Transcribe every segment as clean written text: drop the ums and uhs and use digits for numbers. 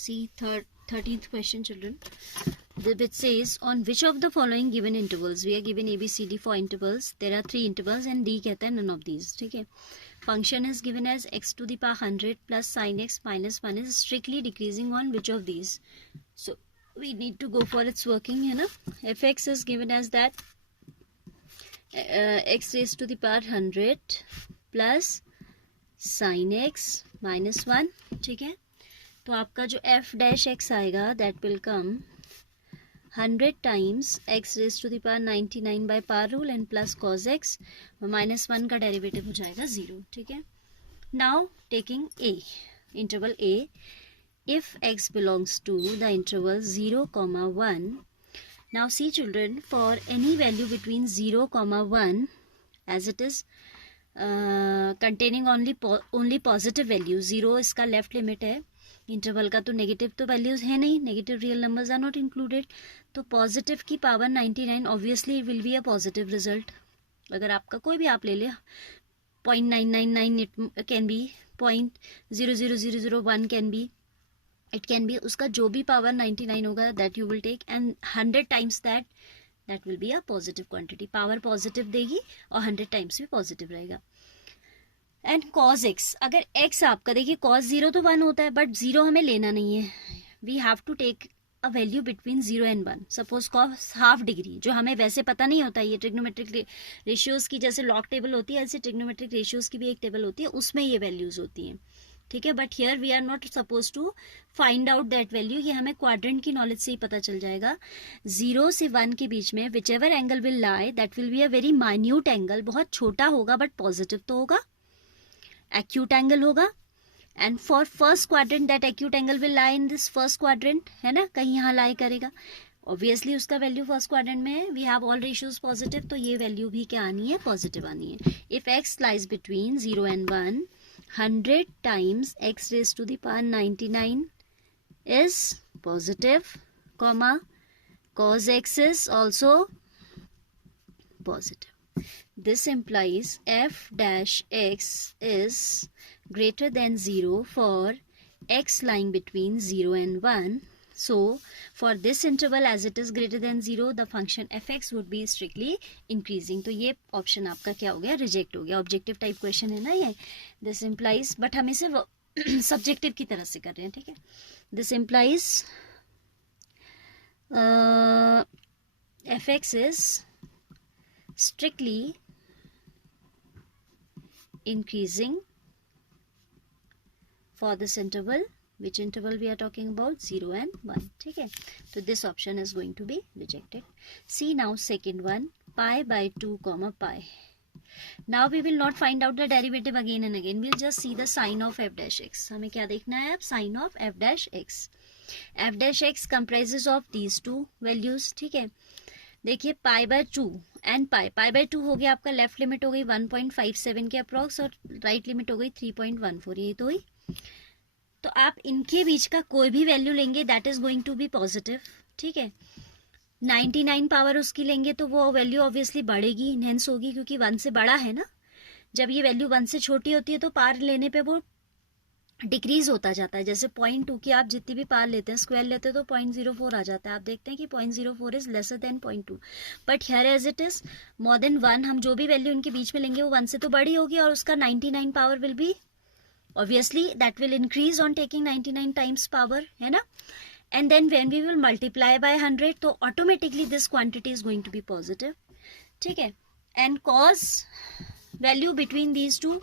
See 13th question, children, which says on which of the following given intervals, we are given A B C D 4 intervals, there are 3 intervals and D कहता है none of these. ठीक है. Function is given as x to the power 100 plus sin x minus 1 is strictly decreasing on which of these. So we need to go for its working, है ना. fx is given as that x raised to the power 100 plus sin x minus 1. ठीक है. तो आपका जो f dash x आएगा that will come 100 times x raised to the power 99 by power rule and plus cos x minus 1 का derivative हो जाएगा 0. ठीक है. Now taking a interval a, if x belongs to the interval 0, 1. Now see children, for any value between 0, 1 as it is containing only positive value, 0 इसका left limit है, interval का तो negative तो वैल्यूज है नहीं, negative real numbers are not included, तो positive की power 99 obviously will be a positive result. अगर आपका कोई भी आप ले ले 0.999 it can be 0.00001 can be, it can be, उसका जो भी पावर 99 होगा that you will take and 100 times that will be a positive quantity. Power positive देगी और 100 टाइम्स भी पॉजिटिव रहेगा. एंड कॉज एक्स, अगर एक्स आपका देखिए कॉज 0 तो 1 होता है बट 0 हमें लेना नहीं है. We have to take a value between 0 and 1. Suppose cos half degree, जो हमें वैसे पता नहीं होता, ये ट्रिग्नोमेट्रिक रेशियोज की जैसे लॉग टेबल होती है ऐसे ट्रिग्नोमेट्रिक रेशियोज की भी एक टेबल होती है, उसमें ये वैल्यूज होती हैं. ठीक है. But here we are not suppose to find out that value, ये हमें क्वाड्रेंट की नॉलेज से ही पता चल जाएगा. 0 से 1 के बीच में which ever angle will lie that will be a very minute angle, बहुत छोटा होगा बट पॉजिटिव तो होगा, acute angle होगा. And for first quadrant that acute angle will lie in this first quadrant, है ना, कहीं यहाँ लाई करेगा. ऑब्वियसली उसका वैल्यू फर्स्ट क्वाड्रेंट में है, we have all ratios positive, तो ये वैल्यू भी क्या आनी है, पॉजिटिव आनी है. If x lies between 0 and 1, 100 times x raise to the power 99 is positive, comma cos x is also positive. This implies f dash x is greater than 0 for x lying between 0 and 1. So for this interval as it is greater than 0, the function fx would be strictly increasing. तो ये option आपका क्या हो गया, reject हो गया. Objective type question है ना ये. दिस इम्प्लाइज, बट हम इसे सब्जेक्टिव की तरह से कर रहे हैं. ठीक है. This implies fx is strictly increasing for this interval. Which interval we are talking about, 0 and 1. ठीक है. तो this option is going to be rejected. See now second one, pi by 2 comma pi. Now we will not find out the derivative again and again. We'll just see the sign of f dash x. हमें क्या देखना है अब, sign of f dash x. f dash x comprises of these two values. ठीक है. देखिए पाई by 2 and pi by 2 हो गया आपका, लेफ्ट लिमिट हो गई 1.57 के अप्रॉक्स और राइट लिमिट हो गई 3.14. यही तो हुई. तो आप इनके बीच का कोई भी वैल्यू लेंगे that is going to be positive. ठीक है. 99 पावर उसकी लेंगे तो वो वैल्यू ऑब्वियसली बढ़ेगी, इनहेंस होगी, क्योंकि 1 से बड़ा है ना. जब ये वैल्यू 1 से छोटी होती है तो पार लेने पे वो डिक्रीज होता जाता है. जैसे 0.2 की आप जितनी भी पार लेते हैं, स्क्वायर लेते हैं तो 0.04 आ जाता है. आप देखते हैं कि 0.04 is lesser than 0.2. But here as it is more than 1, हम जो भी वैल्यू इनके बीच में लेंगे वो 1 से तो बड़ी होगी और उसका 99 power will be obviously that will increase on taking 99 times power, है ना. And then when we will multiply by 100 तो automatically this quantity is going to be positive. ठीक है. And cos value between these two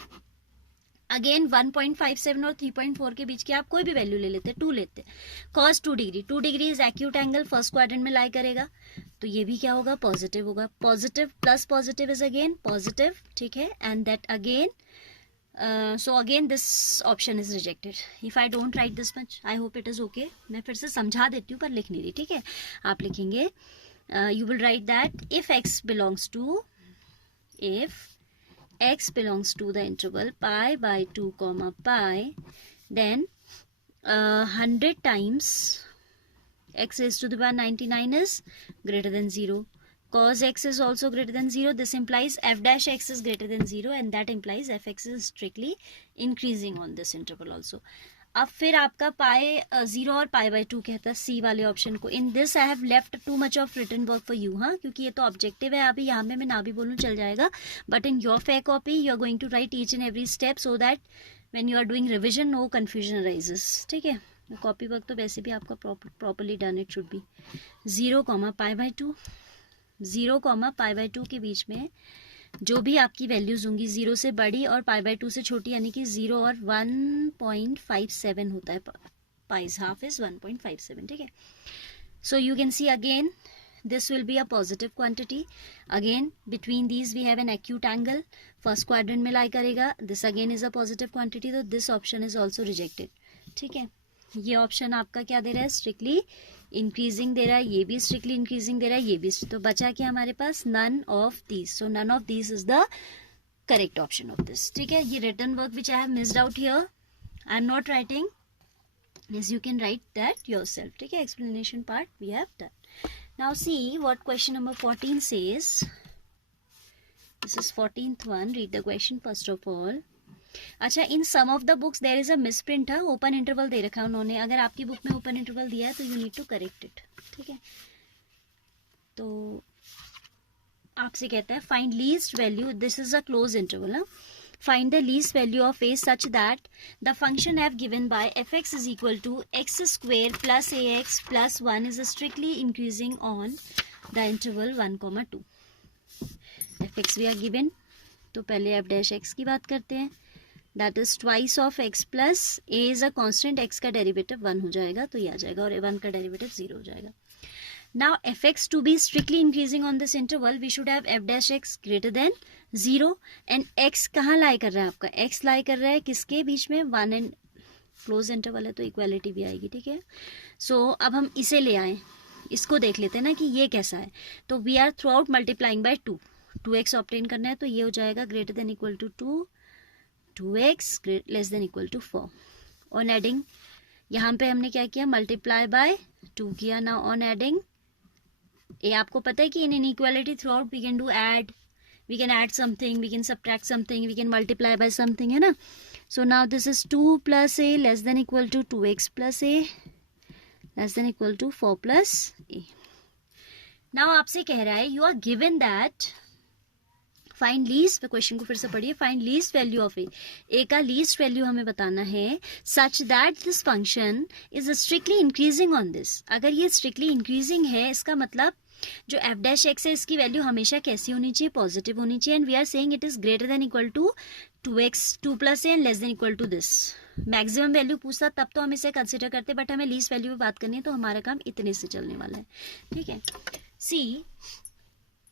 again 1.57 और 3.4 के बीच की आप कोई भी वैल्यू ले लेते, 2 लेते. cos 2 degree, 2 degree is acute angle, first quadrant में लाई करेगा, तो ये भी क्या होगा, पॉजिटिव होगा. Positive plus positive is again positive. ठीक है. And that again so again this option is rejected. If I don't write this much, I hope it is okay. मैं फिर से समझा देती हूँ पर लिख नहीं रही. ठीक है. आप लिखेंगे you will write that if x belongs to the interval pi by 2 comma pi, then 100 times x raised to the power 99 is greater than 0. Cos x is also greater than 0. This implies f dash x is greater than 0 and that implies fx is strictly increasing on this interval also. अब फिर आपका पाई 0 और पाई by 2 कहता है सी वाले option को. In this I have left too much of written work for you. हाँ, क्योंकि ये तो ऑब्जेक्टिव है. अभी यहाँ पे मैं ना भी बोलूँ चल जाएगा, but in your fair copy you are going to write each and every step so that when you are doing revision no confusion arises. ठीक है, कॉपी वर्क तो वैसे भी आपका properly done. It should be 0 pi by 2. 0 pi by 2 के बीच में जो भी आपकी वैल्यूज होंगी 0 से बड़ी और पाई बाय 2 से छोटी, यानी कि 0 और 1.57 होता है. Pies half is 1.57. ठीक है, so you can see again this will be a positive quantity. Again between these we have an acute angle. First quadrant में lie करेगा. This again is a positive quantity, तो this option is also rejected. ठीक है, ये option आपका क्या दे रहा है, स्ट्रिक्टली इंक्रीजिंग दे रहा है, ये भी स्ट्रिक्टली इंक्रीजिंग दे रहा है, ये भी. तो बचा क्या हमारे पास, none of these. So none of these is the correct option of this. ठीक है, ये written work which I have missed out here, I am not writing, as you can write that yourself. ठीक है, explanation part we have done. Now see what question number 14 says. This is 14th one. Read the question first of all. अच्छा, in some of the books there is a misprint है. Open interval दे रखा है उन्होंने. अगर आपकी book में open interval दिया है तो you need to correct it. ठीक है, तो आपसे कहता है find least value. This is a close interval. ना, find the least value of a such that the function f given by fx is equal to x square plus ax plus 1 is strictly increasing on the interval 1, 2. fx we are given, तो पहले f dash x की बात करते हैं. that is twice of x plus a is a constant, x का derivative 1 हो जाएगा तो ये आ जाएगा, और 1 का डेरिवेटिव 0 हो जाएगा. Now fx to be strictly increasing on this interval we should have f dash x greater than 0 and x कहाँ लाई कर रहा है आपका, x लाई कर रहा है किसके बीच में, 1 एंड क्लोज इंटरवल है तो इक्वालिटी भी आएगी. ठीक है, सो अब हम इसे ले आए, इसको देख लेते हैं ना कि ये कैसा है. तो we are throughout multiplying by 2, 2x obtain करना है, तो ये हो जाएगा greater than equal to 2, 2x less than equal to 4. On adding यहाँ पे हमने क्या किया, मल्टीप्लाई बाय 2 किया. ना ऑन एडिंग, ये आपको पता है कि in inequality throughout we can do add, we can add something, we can subtract something, we can multiply by something, है ना. So now this is 2 plus a less than equal to 2x plus a less than equal to 4 plus a. Now आपसे कह रहा है you are given that find least, question को फिर से पढ़िए, find least value of a. a का least value हमें बताना है such that this function is strictly increasing on this. अगर ये strictly increasing है, इसका मतलब जो f डैश x है इसकी वैल्यू हमेशा कैसी होनी चाहिए, पॉजिटिव होनी चाहिए. And we are saying it is greater than equal to 2x 2 plus A and less than equal to this. Maximum value पूछता तब तो हम इसे कंसिडर करते, बट हमें लीस्ट वैल्यू पे बात करनी है तो हमारा काम इतने से चलने वाला है. ठीक है, सी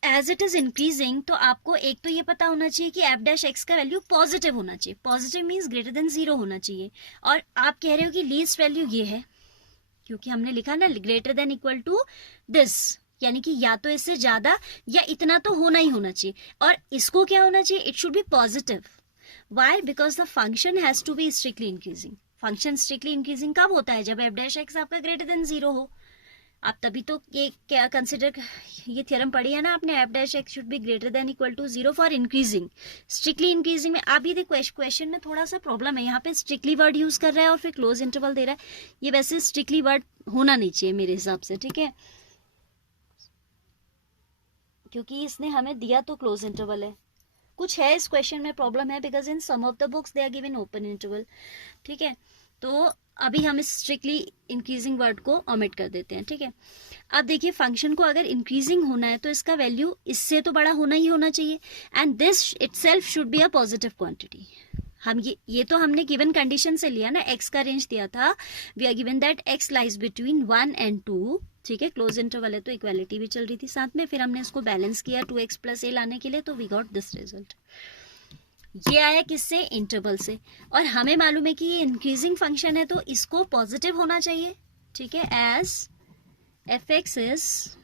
एज इट इज इंक्रीजिंग, तो आपको एक तो ये पता होना चाहिए कि f डैश x का वैल्यू पॉजिटिव होना चाहिए. पॉजिटिव मीन्स ग्रेटर देन 0 होना चाहिए. और आप कह रहे हो कि लीस्ट वैल्यू ये है, क्योंकि हमने लिखा ना greater than equal to this, यानी कि या तो इससे ज्यादा या इतना तो होना ही होना चाहिए. और इसको क्या होना चाहिए, it should be positive. Why, because the function has to be strictly increasing. Function strictly increasing कब होता है, जब f डैश x आपका ग्रेटर देन 0 हो. आप तभी तो ये क्या कंसिडर, ये थ्योरम पढ़ी है ना आपने, f dash x should be greater than equal to 0 for increasing. Strictly increasing में आप ये देखो क्वेश्चन में थोड़ा सा प्रॉब्लम है, यहाँ पे स्ट्रिक्टली वर्ड यूज कर रहा है और फिर क्लोज इंटरवल दे रहा है. ये वैसे स्ट्रिक्टली वर्ड होना नहीं चाहिए मेरे हिसाब से. ठीक है, क्योंकि इसने हमें दिया तो क्लोज इंटरवल है. कुछ है इस क्वेश्चन में प्रॉब्लम है, because in some of the books they are given open interval. ठीक है, तो अभी हम इस स्ट्रिक्टली इंक्रीजिंग वर्ड को ओमिट कर देते हैं. ठीक है, अब देखिए फंक्शन को अगर इंक्रीजिंग होना है तो इसका वैल्यू इससे तो बड़ा होना ही होना चाहिए. And this itself should be a positive quantity. हम ये तो हमने गिवन कंडीशन से लिया ना, x का रेंज दिया था, we are given that x lies between 1 and 2. ठीक है, क्लोज इंटरवल है तो इक्वालिटी भी चल रही थी साथ में. फिर हमने इसको बैलेंस किया 2x प्लस a लाने के लिए, तो वी गॉट दिस रिजल्ट. ये आया किससे, इंटरवल से. और हमें मालूम है कि ये इंक्रीजिंग फंक्शन है तो इसको पॉजिटिव होना चाहिए. ठीक है, as fx is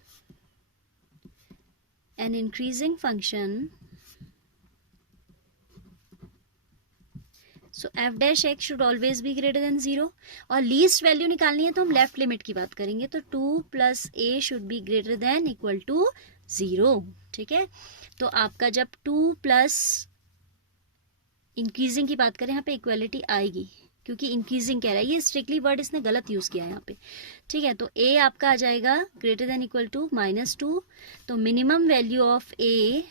an increasing function, so f dash x should always be greater than 0. और लीस्ट वैल्यू निकालनी है तो हम लेफ्ट लिमिट की बात करेंगे, तो 2 plus a should be greater than equal to 0. ठीक है, तो आपका जब 2 प्लस इंक्रीजिंग की बात करें, यहाँ पे इक्वालिटी आएगी, क्योंकि इंक्रीजिंग कह रहा है, ये स्ट्रिक्टली वर्ड इसने गलत यूज किया है यहाँ पे, ठीक है। तो ए आपका आ जाएगा ग्रेटर देन इक्वल टू -2, तो मिनिमम वैल्यू ऑफ ए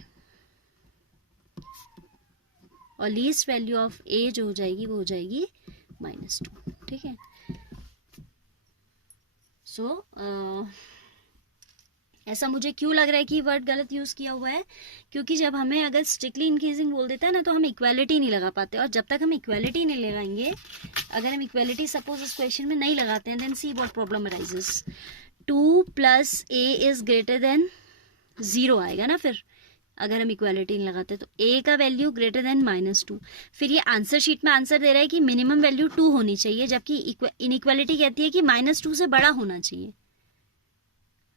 और लीस्ट वैल्यू ऑफ ए जो हो जाएगी वो हो जाएगी -2, ठीक है। सो ऐसा मुझे क्यों लग रहा है कि वर्ड गलत यूज किया हुआ है, क्योंकि जब हमें अगर स्ट्रिक्टली इंक्रीजिंग बोल देता है ना तो हम इक्वालिटी नहीं लगा पाते, और जब तक हम इक्वालिटी नहीं लगाएंगे, अगर हम इक्वालिटी सपोज इस क्वेश्चन में नहीं लगाते हैं, then see what problem arises. 2 + a is greater than 0 आएगा ना फिर, अगर हम इक्वालिटी नहीं लगाते तो a का वैल्यू ग्रेटर देन -2। फिर ये आंसर शीट में आंसर दे रहा है कि मिनिमम वैल्यू 2 होनी चाहिए, जबकि इनइक्वालिटी कहती है कि -2 से बड़ा होना चाहिए।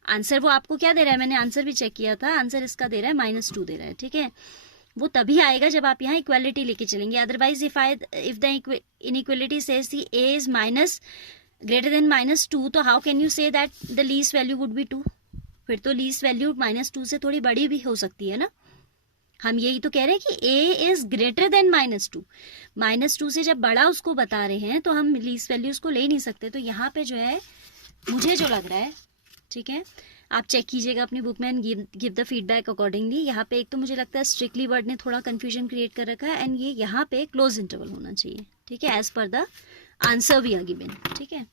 आंसर वो आपको क्या दे रहा है, मैंने आंसर भी चेक किया था, आंसर इसका दे रहा है -2 दे रहा है, ठीक है। वो तभी आएगा जब आप यहाँ इक्वालिटी लेके चलेंगे, otherwise if the inequality says the a is greater then -2, तो how can you say that the least value would be 2? फिर तो लीस्ट वैल्यू -2 से थोड़ी बड़ी भी हो सकती है ना। हम यही तो कह रहे हैं कि a इज ग्रेटर देन -2, -2 से जब बड़ा उसको बता रहे हैं तो हम लीस्ट वैल्यू उसको ले नहीं सकते। तो यहाँ पे जो है मुझे जो लग रहा है, ठीक है, आप चेक कीजिएगा अपनी बुक में and give the feedback accordingly. यहाँ पे एक तो मुझे लगता है स्ट्रिक्टली वर्ड ने थोड़ा कंफ्यूजन क्रिएट कर रखा है, एंड ये यहाँ पे क्लोज इंटरवल होना चाहिए, ठीक है, as per the answer we are given, ठीक है।